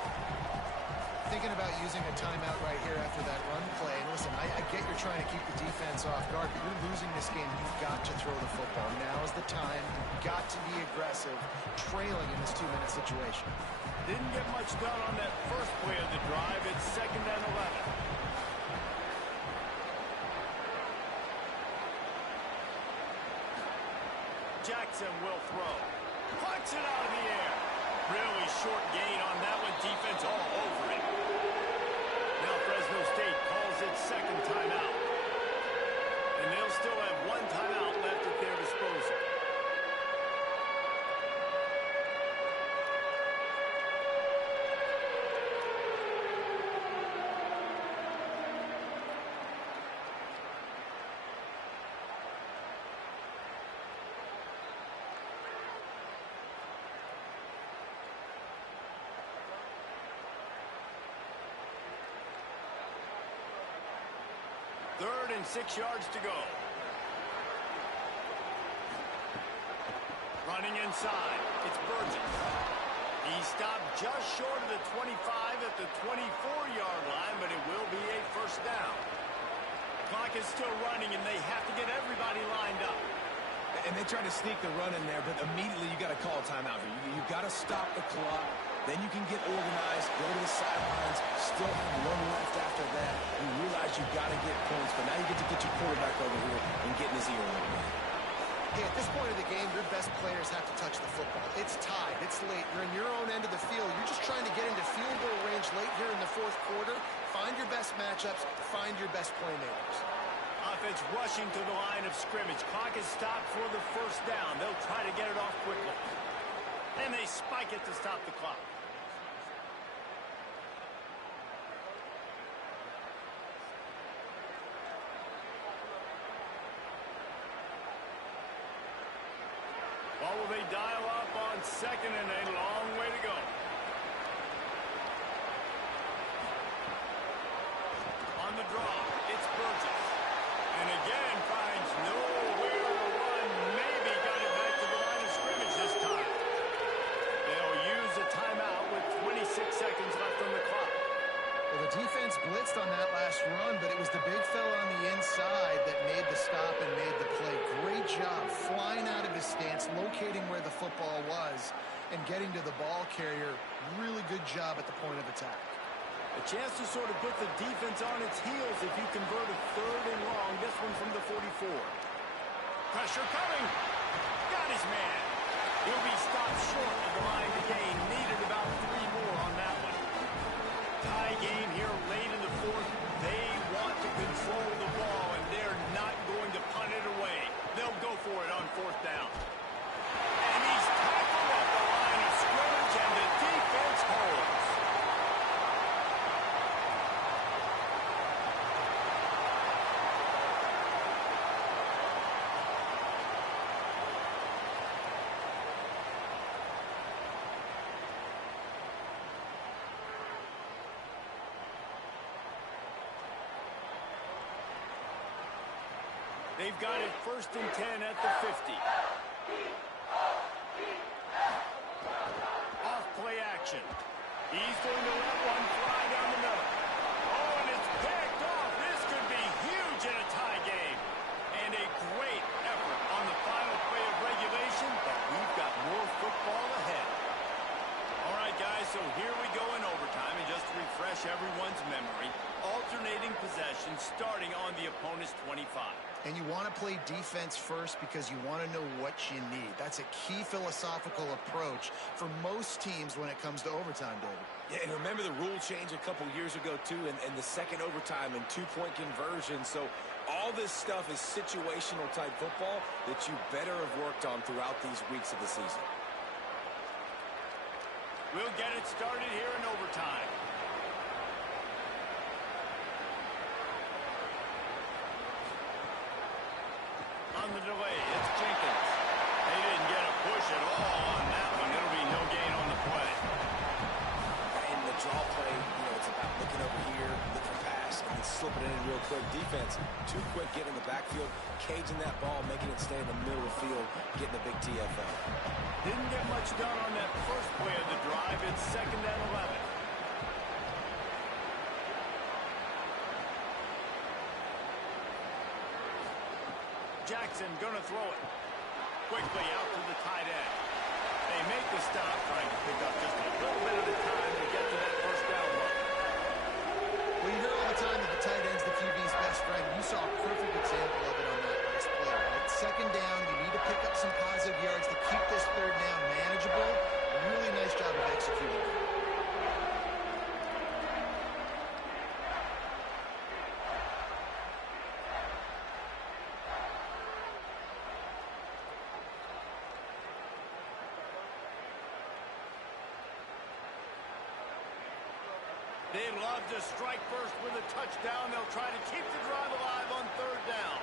Thinking about using a timeout right here after that run play. And listen, I get you're trying to keep the defense off guard, but you're losing this game. You've got to throw the football. Now is the time. You've got to be aggressive, trailing in this 2-minute situation. Didn't get much done on that first play of the drive. It's 2nd and 11. Jackson will throw. Punts it out of the air. Really short gain on that one. Defense all over it. Now Fresno State calls its 2nd timeout. And they'll still have 1 timeout left at their disposal. Third and 6 yards to go. Running inside. It's Burgess. He stopped just short of the 25 at the 24-yard line, but it will be a 1st down. Clock is still running, and they have to get everybody lined up. And they try to sneak the run in there, but immediately you got to call a timeout. You've got to stop the clock. Then you can get organized, go to the sidelines, still have 1 left after that. You realize you've got to get points, but now you get to get your quarterback over here and get in his ear a little bit. Hey, at this point of the game, your best players have to touch the football. It's tied. It's late. You're in your own end of the field. You're just trying to get into field goal range late here in the 4th quarter. Find your best matchups. Find your best playmakers. Offense rushing to the line of scrimmage. Clock is stopped for the 1st down. They'll try to get it off quickly. And they spike it to stop the clock. What will they dial up on 2nd and a long way to go? On the draw, it's Burgess. And again finds nowhere to run. Maybe got it back to the line of scrimmage this time. They'll use a timeout with 26 seconds left on the clock. Well, the defense blitzed on that last run, but it was the big fella on the inside that made the stop and made the play. Great job flying out of his stance, locating where the football was, and getting to the ball carrier. Really good job at the point of attack. A chance to sort of put the defense on its heels if you convert a 3rd and long. This one from the 44. Pressure coming. Got his man. He'll be stopped short of the line to gain. Needed about 3 more on that one. Tie game here late in the 4th. They want to control the ball, and they're not going to punt it away. They'll go for it on 4th down. And he's They've got it 1st and 10 at the 50. Off play action. He's going to let one fly down the middle. Oh, and it's picked off. This could be huge in a tie game. And a great effort on the final play of regulation, but we've got more football ahead. All right, guys, so here we go in overtime, and just to refresh everyone's memory, alternating possession starting on the opponent's 25. And you want to play defense first because you want to know what you need. That's a key philosophical approach for most teams when it comes to overtime, David. Yeah, and remember the rule change a couple years ago, too, and the second overtime and two-point conversion. So all this stuff is situational type football that you better have worked on throughout these weeks of the season. We'll get it started here in overtime. On the delay, it's Jenkins. They didn't get a push at all on that one. It'll be no gain on the play. In the draw play, it's about looking over here, looking pass, and then slipping it in real quick. Defense, too quick getting in the backfield, caging that ball, making it stay in the middle of the field, getting a big TFL. Didn't get much done on that first play of the drive. It's 2nd and 11. Jackson gonna throw it. Quickly out to the tight end. They make the stop, trying to pick up just a little bit of the time to get to that first down run. Well, you hear all the time that the tight end's the QB's best friend. You saw a perfect example of it on that last play. It's 2nd down. You need to pick up some positive yards to keep this 3rd down manageable. Really nice job of executing. They love to strike first with a touchdown. They'll try to keep the drive alive on 3rd down.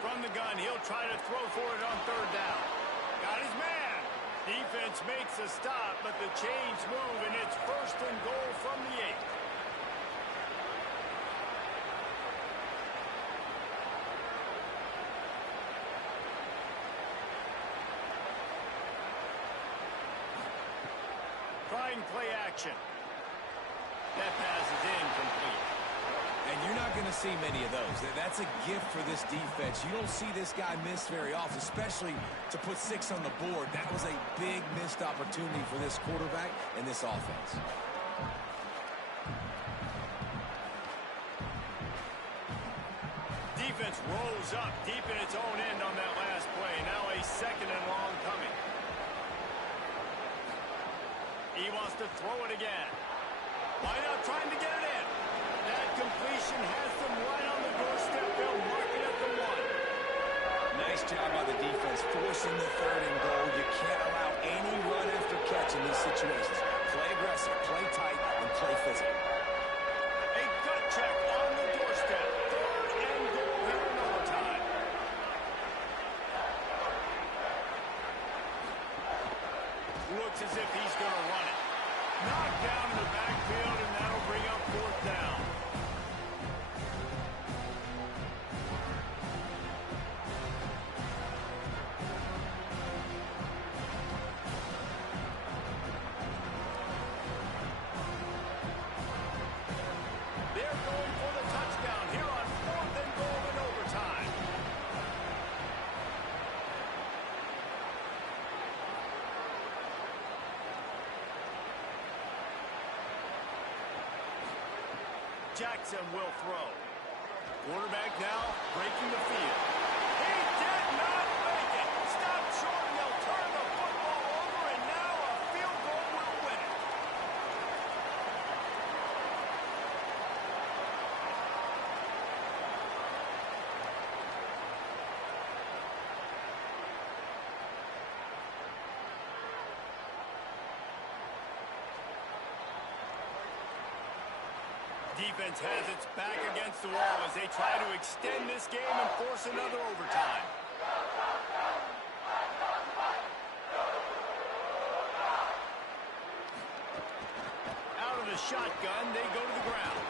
From the gun, he'll try to throw for it on 3rd down. Got his man. Defense makes a stop, but the chains move, and it's 1st and goal from the 8. Trying play action. That pass is incomplete. And you're not going to see many of those. That's a gift for this defense. You don't see this guy miss very often, especially to put 6 on the board. That was a big missed opportunity for this quarterback and this offense. Defense rose up deep in its own end on that last play. Now a 2nd and long coming. He wants to throw it again. Why not trying to get it in? That completion has them right on the doorstep. They'll mark it at the 1. Nice job by the defense forcing the 3rd and goal. You can't allow any run after catch in these situations. Play aggressive, play tight, and play physical. A gut check on the doorstep. 3rd and goal here in overtime. Looks as if he's going to run it. Knocked down in the backfield, and that'll bring up 4th down. They're going for the touchdown here on 4th and goal in overtime. Jackson will throw. Quarterback now breaking the field. He did not make it. Stop short, and they'll turn the football over, and now a field goal will win it. Defense has its back against the wall as they try to extend this game and force another overtime. Out of the shotgun, they go to the ground.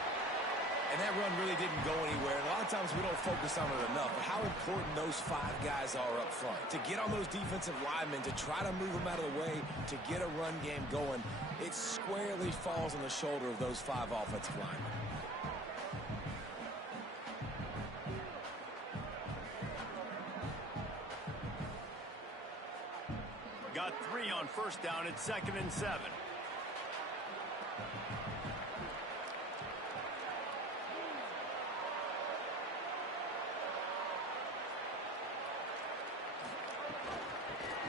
And that run really didn't go anywhere. And a lot of times we don't focus on it enough. But how important those 5 guys are up front. To get on those defensive linemen, to try to move them out of the way, to get a run game going, it squarely falls on the shoulder of those 5 offensive linemen. Got 3 on first down at 2nd and 7.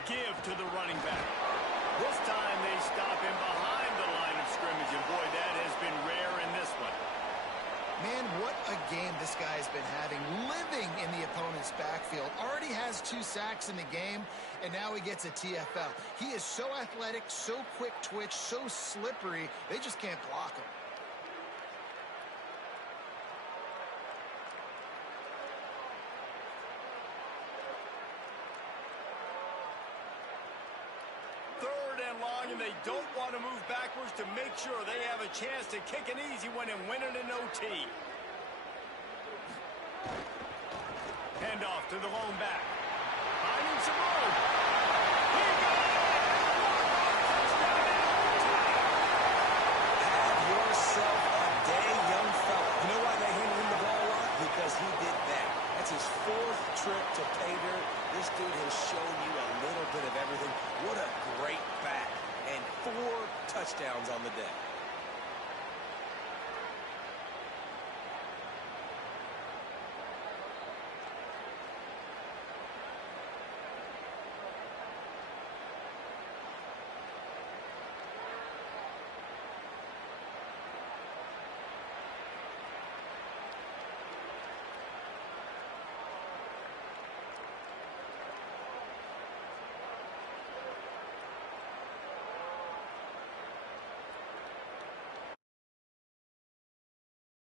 Give to the running back. This time they stop him behind the line of scrimmage, and boy, that has been rare in this one. Man, what a game this guy's been having, living in the opponent's backfield. Already has 2 sacks in the game, and now he gets a TFL. He is so athletic, so quick twitch, so slippery, they just can't block him. Long, and they don't want to move backwards to make sure they have a chance to kick an easy one and win it in OT. Hand off to the lone back. Finding some room. He got it! Have yourself a day, young fella. You know why they handed him the ball a lot? Because he did that. That's his 4th trip to pay dirt. This dude has shown you a little bit of everything. What a great back. And 4 touchdowns on the day.